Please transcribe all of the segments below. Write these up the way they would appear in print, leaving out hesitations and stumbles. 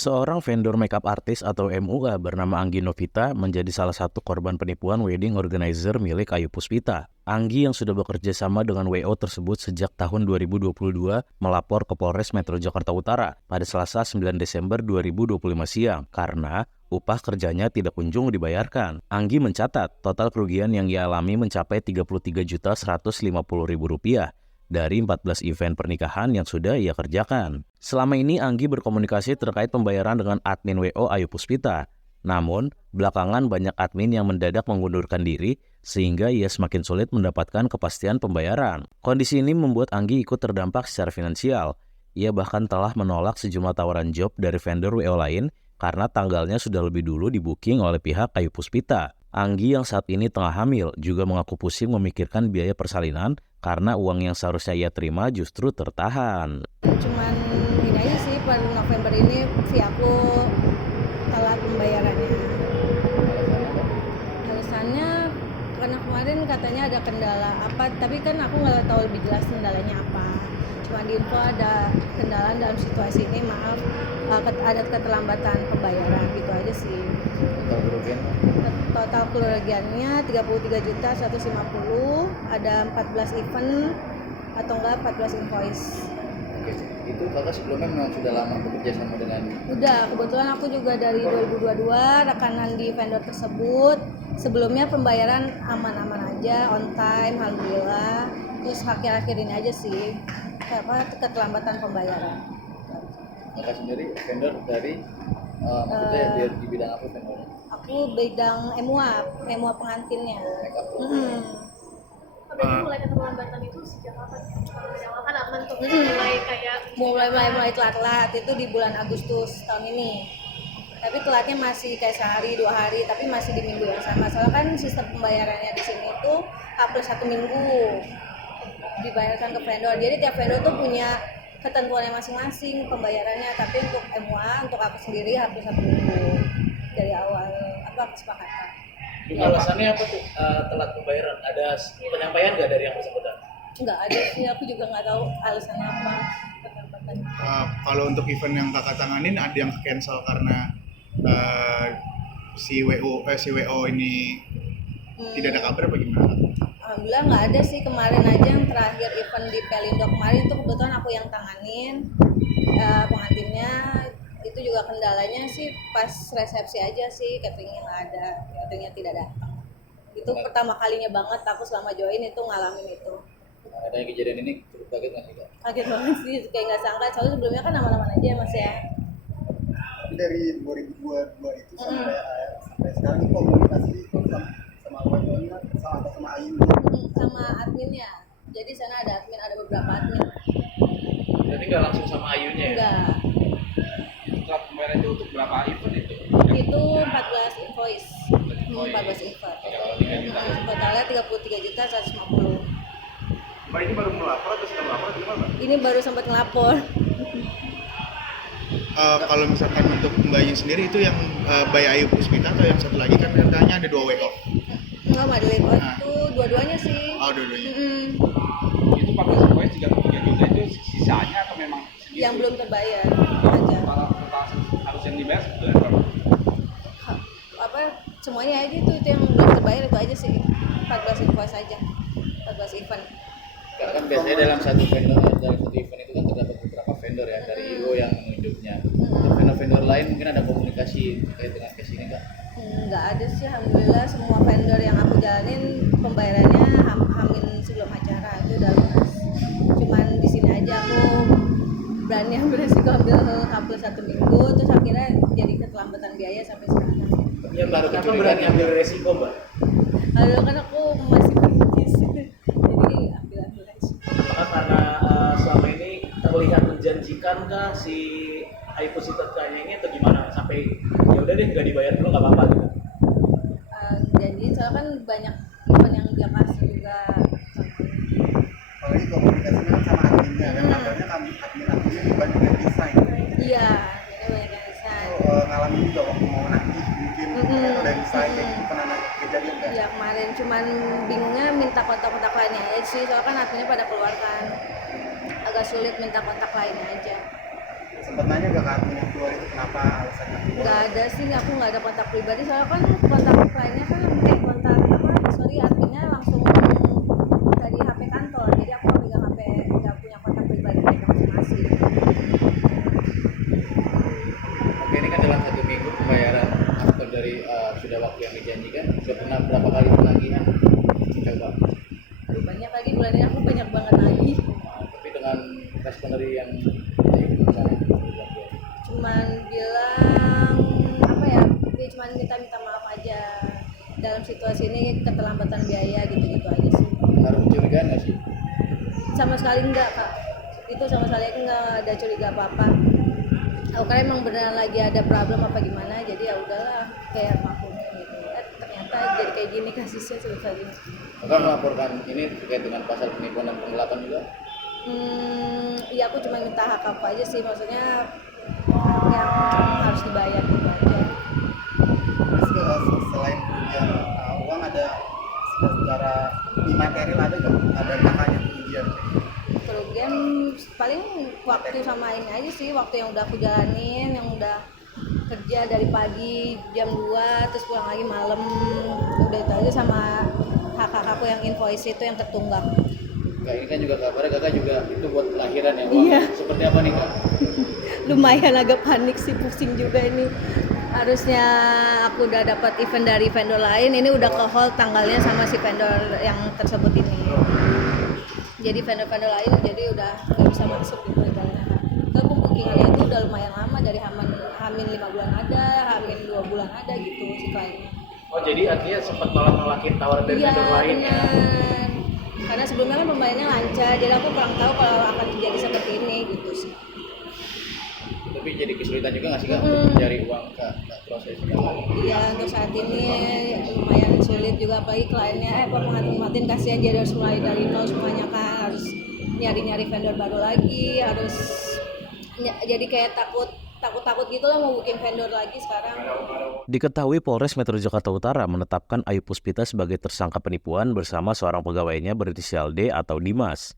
Seorang vendor makeup artist atau MUA bernama Anggi Novita menjadi salah satu korban penipuan wedding organizer milik Ayu Puspita. Anggi yang sudah bekerja sama dengan WO tersebut sejak tahun 2022 melapor ke Polres Metro Jakarta Utara pada Selasa 9 Desember 2025 siang karena upah kerjanya tidak kunjung dibayarkan. Anggi mencatat total kerugian yang ia alami mencapai Rp33.150.000 dari 14 event pernikahan yang sudah ia kerjakan. Selama ini Anggi berkomunikasi terkait pembayaran dengan admin WO Ayu Puspita. Namun, belakangan banyak admin yang mendadak mengundurkan diri sehingga ia semakin sulit mendapatkan kepastian pembayaran. Kondisi ini membuat Anggi ikut terdampak secara finansial. Ia bahkan telah menolak sejumlah tawaran job dari vendor WO lain karena tanggalnya sudah lebih dulu di-booking oleh pihak Ayu Puspita. Anggi yang saat ini tengah hamil juga mengaku pusing memikirkan biaya persalinan karena uang yang seharusnya ia terima justru tertahan. Cuman ini aja sih, per November ini fee aku telat pembayarannya. Alasannya karena kemarin katanya ada kendala apa, tapi kan aku nggak tahu lebih jelas kendalanya apa. Cuma di info ada kendala dalam situasi ini, maaf, ada keterlambatan pembayaran, gitu aja sih. Total kerugiannya 33.150.000, ada 14 event atau enggak 14 invoice. Oke, itu kakak sebelumnya memang sudah lama bekerja sama dengan? Udah, kebetulan aku juga dari 2022 rekanan di vendor tersebut. Sebelumnya pembayaran aman-aman aja, on time, alhamdulillah. Terus akhir-akhir ini aja sih keterlambatan pembayaran. Kakak sendiri vendor dari maksudnya di bidang apa vendornya? Aku bidang MUA pengantinnya. Tapi mulai keterlambatan itu sejak kapan? Awal kan aman tuh, mulai telat itu di bulan Agustus tahun ini. Tapi telatnya masih kayak sehari 2 hari, tapi masih di minggu yang sama. Soalnya kan sistem pembayarannya di sini itu H+1 minggu dibayarkan ke vendor. Jadi tiap vendor tuh punya ketentuannya masing-masing pembayarannya. Tapi untuk MUA, untuk aku sendiri H+1 minggu dari awal kesepakatan. Alasannya apa tuh telat pembayaran? Ada penyampaian nggak dari yang bersangkutan? Nggak ada sih, aku juga nggak tahu alasannya apa keterlambatan. Kalau untuk event yang kakak tanganin ada yang cancel karena si WO ini tidak ada kabar, bagaimana? Alhamdulillah nggak ada sih, kemarin aja yang terakhir event di Pelindo kemarin itu kebetulan aku yang tanganin pengantinnya. Itu juga kendalanya sih pas resepsi aja sih, cateringnya nggak ada, cateringnya tidak datang. Itu pertama kalinya banget aku selama join itu ngalamin itu. Adanya kejadian ini cukup kaget nggak sih kak? Kaget banget sih, kayak nggak sangka. Soalnya sebelumnya kan aman-aman aja mas ya. Dari 2022 itu sampai sekarang komunikasi itu sama WO-nya sama Ayu sama adminnya. Jadi sana ada admin, ada beberapa admin. Berarti nggak langsung sama Ayunya ya? Enggak. Telat pembayaran itu untuk berapa event itu? Itu 14 invoice. 14 event. Totalnya 33.150.000. Mbak ini baru melapor atau sudah melapor atau gimana? Ini baru sempat ngelapor. Kalau misalkan untuk Mbaknya sendiri itu yang by Ayu Puspita atau yang satu lagi kan katanya ada 2 WO? Enggak, Madeline itu dua-duanya sih. Oh, dua-duanya. Itu pakai invoice 33 juta itu sisanya atau memang segitu? Yang belum terbayar aja. Total harus yang dibayar sebetulnya berapa? Semuanya aja itu yang belum terbayar itu aja sih. 14 invoice aja. 14 event. Kan biasanya dalam satu event itu kan terdapat beberapa vendor ya, dari IO yang menunjuknya. Untuk vendor-vendor lain mungkin ada komunikasi terkait dengan case ini kak? Nggak ada sih, alhamdulillah semua vendor yang aku jalanin pembayarannya hamin sebelum acara itu udah lunas. Cuman di sini aja aku berani beresiko ambil H+1 minggu, terus akhirnya jadi keterlambatan biaya sampai sekarang. Ya baru kenapa berani ambil resiko mbak? Lalu kan aku masih merintis, jadi ambil resiko. Apakah karena selama ini terlihat menjanjikan kah si Ayu Puspita ini atau gimana sampai ya udah deh nggak dibayar dulu nggak apa-apa gitu? Jadi soalnya kan banyak event yang dia kasih juga. apalagi komunikasinya sama adminnya kan kabarnya admin-adminnya banyak yang desain. Iya, ini banyak yang desain. Ngalamin juga waktu mau nagih mungkin atau dari desain kayak gitu pernah kejadian kan? Iya kemarin, cuman bingungnya minta kontak-kontak lainnya aja sih, soalnya kan adminnya pada keluar kan. Agak sulit minta kontak lainnya aja. Sempat nanya gak ke admin yang keluar itu kenapa Nggak ada sih, aku nggak ada kontak pribadi, soalnya kan kontak kliennya kan kontak adminnya langsung dari HP kantor, jadi aku nggak pegang HP, nggak punya kontak pribadi mereka masing-masing. Oke, ini kan dalam 1 minggu pembayaran after dari sudah waktu yang dijanjikan, sudah pernah berapa kali penagihan? Coba. Aduh, banyak lagi, bulan ini aku banyak banget lagi. Tapi dengan respon dari yang gimana? Cuman bilang apa ya, dia cuman minta maaf aja dalam situasi ini, keterlambatan biaya gitu-gitu aja sih. Menaruh kecurigaan nggak sih? Sama sekali enggak kak, itu sama sekali enggak ada curiga apa-apa. Aku kan emang beneran lagi ada problem apa gimana, jadi ya udahlah kayak maklum gitu. Ternyata jadi kayak gini kasusnya sebesar ini. Kakak melaporkan ini terkait dengan pasal penipuan dan penggelapan juga? Iya, aku cuma minta hak aku aja sih, maksudnya hak yang harus dibayar gitu aja. Terus selain kerugian uang, ada secara imaterial ada nggak? Ada kakaknya kerugian? Kerugian paling waktu sama ini aja sih, waktu yang udah aku jalanin, yang udah kerja dari pagi jam 2 terus pulang lagi malam, udah itu aja, sama hak aku yang invoice itu yang tertunggak. Kak, ini kan juga kabarnya kakak juga itu buat lahiran ya, uang. Iya. Seperti apa nih kak? Lumayan agak panik sih, pusing juga ini. Harusnya aku udah dapat event dari vendor lain, ini udah ke hold tanggalnya sama si vendor yang tersebut ini. Jadi vendor-vendor lain jadi udah nggak bisa masuk gitu ibaratnya. Itu bookingannya itu udah lumayan lama, dari hamin 5 bulan ada, hamin 2 bulan ada gitu si kliennya. Oh, jadi artinya sempat malah nolakin tawaran dari Iya, vendor lain ya? bener. Karena sebelumnya kan pembayarannya lancar, jadi aku kurang tahu kalau akan terjadi seperti ini gitu sih. Tapi jadi kesulitan juga nggak sih kak untuk mencari uang kak prosesnya? Iya, untuk saat ini lumayan sulit juga, apalagi kliennya pengantin kasihan, jadi harus mulai dari nol semuanya kan, harus nyari vendor baru lagi, harus jadi kayak takut gitu lah mau bikin vendor lagi sekarang. Diketahui Polres Metro Jakarta Utara menetapkan Ayu Puspita sebagai tersangka penipuan bersama seorang pegawainya berinisial D atau Dimas.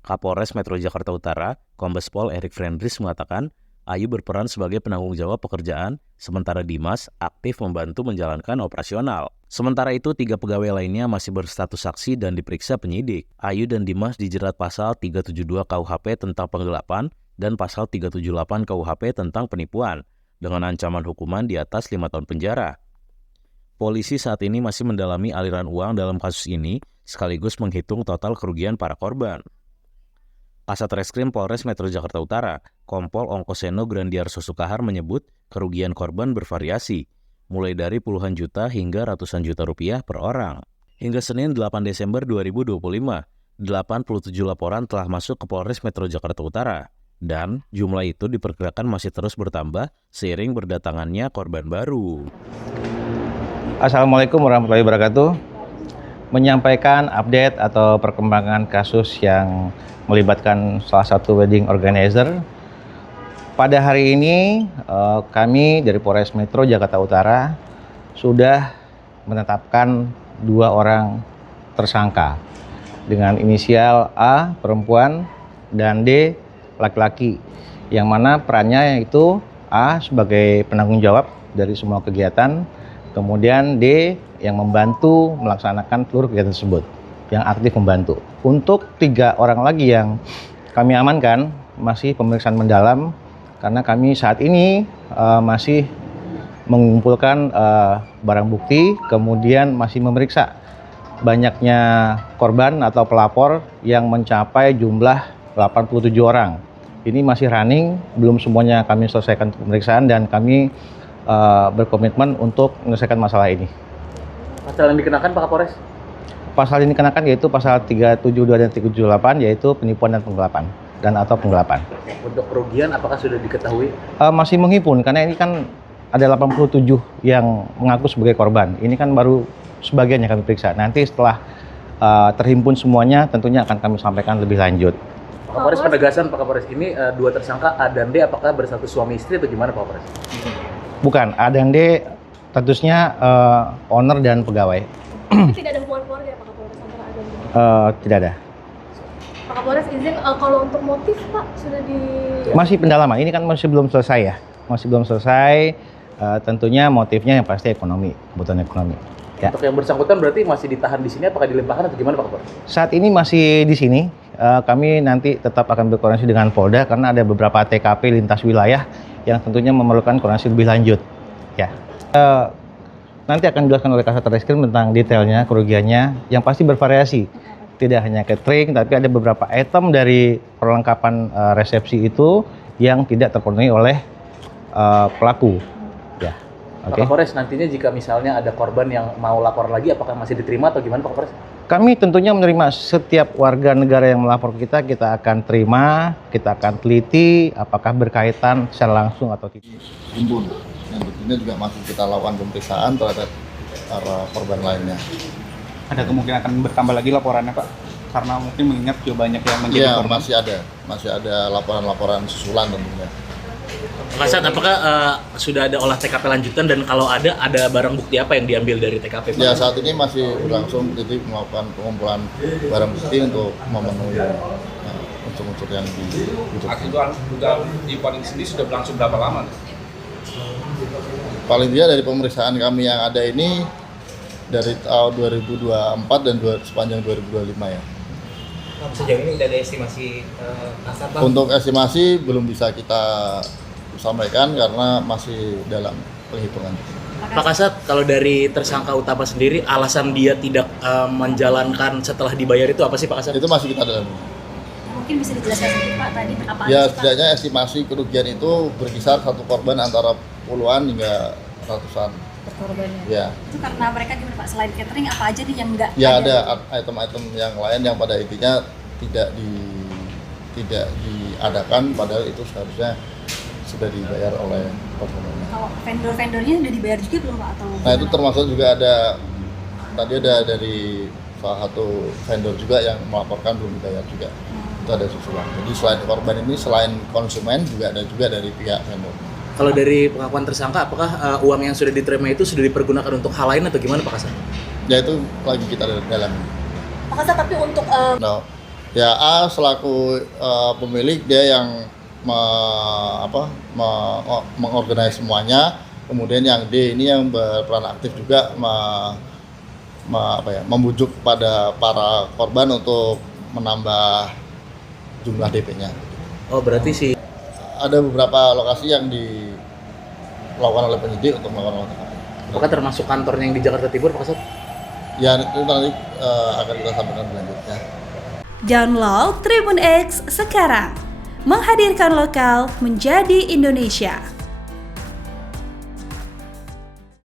Kapolres Metro Jakarta Utara, Kombes Pol Erik Frendris mengatakan, Ayu berperan sebagai penanggung jawab pekerjaan, sementara Dimas aktif membantu menjalankan operasional. Sementara itu, 3 pegawai lainnya masih berstatus saksi dan diperiksa penyidik. Ayu dan Dimas dijerat pasal 372 KUHP tentang penggelapan dan pasal 378 KUHP tentang penipuan, dengan ancaman hukuman di atas 5 tahun penjara. Polisi saat ini masih mendalami aliran uang dalam kasus ini, sekaligus menghitung total kerugian para korban. Kasat Reskrim Polres Metro Jakarta Utara, Kompol Ongkoseno Grandiarso Sukahar menyebut kerugian korban bervariasi, mulai dari puluhan juta hingga ratusan juta rupiah per orang. Hingga Senin 8 Desember 2025, 87 laporan telah masuk ke Polres Metro Jakarta Utara, dan jumlah itu diperkirakan masih terus bertambah seiring berdatangannya korban baru. Assalamualaikum warahmatullahi wabarakatuh. Menyampaikan update atau perkembangan kasus yang melibatkan salah satu wedding organizer. Pada hari ini kami dari Polres Metro Jakarta Utara sudah menetapkan 2 orang tersangka dengan inisial A perempuan dan D laki-laki, yang mana perannya yaitu A sebagai penanggung jawab dari semua kegiatan, kemudian D yang membantu melaksanakan seluruh kegiatan tersebut, yang aktif membantu. Untuk 3 orang lagi yang kami amankan masih pemeriksaan mendalam, karena kami saat ini masih mengumpulkan barang bukti, kemudian masih memeriksa banyaknya korban atau pelapor yang mencapai jumlah 87 orang. Ini masih running, belum semuanya kami selesaikan pemeriksaan, dan kami berkomitmen untuk menyelesaikan masalah ini. Pasal yang dikenakan Pak Kapolres? Pasal yang dikenakan yaitu pasal 372 dan 378, yaitu penipuan dan penggelapan dan atau penggelapan. Untuk kerugian apakah sudah diketahui? Masih menghimpun, karena ini kan ada 87 yang mengaku sebagai korban. Ini kan baru sebagian yang kami periksa. Nanti setelah terhimpun semuanya, tentunya akan kami sampaikan lebih lanjut. Pak Kapolres, penegasan Pak Kapolres, ini 2 tersangka A dan D apakah berstatus suami istri atau gimana Pak Kapolres? Bukan, A dan D statusnya owner dan pegawai. Tidak ada hubungan keluarga ya Pak Kapolres antara A dan D? Tidak ada. Pak Kapolres izin kalau untuk motif Pak sudah di... Masih pendalaman, ini kan masih belum selesai ya. Masih belum selesai, tentunya motifnya yang pasti ekonomi, kebutuhan ekonomi. Ya. Untuk yang bersangkutan berarti masih ditahan di sini, apakah dilimpahkan atau gimana Pak Kapolres? Saat ini masih di sini. Kami nanti tetap akan berkoordinasi dengan Polda karena ada beberapa TKP lintas wilayah yang tentunya memerlukan koordinasi lebih lanjut. Ya. Nanti akan dijelaskan oleh Kasat Reskrim tentang detailnya, kerugiannya, yang pasti bervariasi. Tidak hanya catering, tapi ada beberapa item dari perlengkapan resepsi itu yang tidak terpenuhi oleh pelaku. Ya. Pak Kapolres, nantinya jika misalnya ada korban yang mau lapor lagi, apakah masih diterima atau gimana Pak Kapolres? Kami tentunya menerima setiap warga negara yang melapor kita akan terima, kita akan teliti apakah berkaitan secara langsung atau tidak. Timbun, yang tentunya juga masih kita lakukan pemeriksaan terhadap para korban lainnya. Ada kemungkinan akan bertambah lagi laporannya Pak? Karena mungkin mengingat juga banyak yang menjadi Iya, korban. masih ada laporan-laporan susulan tentunya. Pak Kasat, apakah sudah ada olah TKP lanjutan dan kalau ada barang bukti apa yang diambil dari TKP Pak? Ya, saat ini masih berlangsung jadi melakukan pengumpulan barang bukti untuk memenuhi unsur-unsur yang dibutuhkan. Dugaan tipuan ini sendiri sudah berlangsung berapa lama? Paling tidak dari pemeriksaan kami yang ada ini dari tahun 2024 dan sepanjang 2025 ya. Sejauh ini udah ada estimasi kasar Pak? Untuk estimasi belum bisa kita sampaikan karena masih dalam penghitungan. Pak Kasat, kalau dari tersangka utama sendiri, alasan dia tidak menjalankan setelah dibayar itu apa sih Pak Kasat? Itu masih kita dalami. Mungkin bisa dijelaskan sedikit Pak tadi apa Ya, aja sih, Pak? setidaknya estimasi kerugian itu berkisar satu korban antara puluhan hingga ratusan. Korbannya. Ya, Itu karena mereka gimana Pak? Selain catering apa aja nih yang enggak ya ada item-item yang lain yang pada intinya tidak diadakan padahal itu seharusnya sudah dibayar oleh korbannya. Kalau vendor-vendornya udah dibayar juga belum Pak? Atau Nah, itu termasuk juga tadi ada dari salah satu vendor juga yang melaporkan belum dibayar juga. Itu ada susulan. Jadi selain korban ini, selain konsumen juga ada juga dari pihak vendor. Kalau dari pengakuan tersangka, apakah uang yang sudah diterima itu sudah dipergunakan untuk hal lain atau gimana Pak Kasat? Ya, itu lagi kita dalami. Pak Kasat, tapi untuk Nah, ya A selaku pemilik dia yang mengorganisasi semuanya, kemudian yang D ini yang berperan aktif juga membujuk pada para korban untuk menambah jumlah DP-nya. Oh, berarti sih Ada beberapa lokasi yang dilakukan oleh penyidik untuk melakukan olah TKP. apakah termasuk kantornya yang di Jakarta Timur Pak Kasat? Ya, itu nanti akan kita sampaikan selanjutnya. Download Tribun X sekarang, menghadirkan lokal menjadi Indonesia.